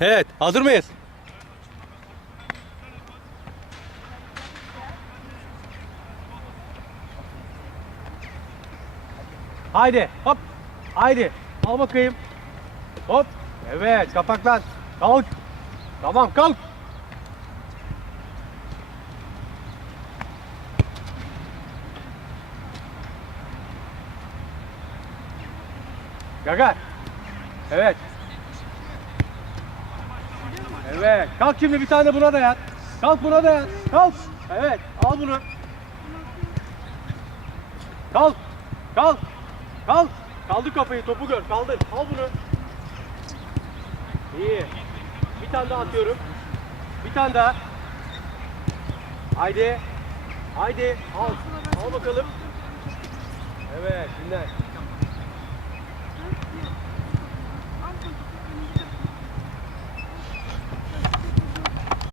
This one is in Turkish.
Evet. Hazır mıyız? Haydi. Hop. Haydi. Al bakayım. Hop. Evet. Kapaklan. Kalk. Tamam kalk. Gagar. Evet. Evet. Kalk şimdi bir tane buna dayan. Kalk buna dayan. Kalk. Evet. Al bunu. Kalk. Kalk. Kalk. Kaldır kafayı. Topu gör. Kaldır. Al bunu. İyi. Bir tane daha atıyorum. Bir tane daha. Haydi. Haydi. Al. Al bakalım. Evet. Dinle.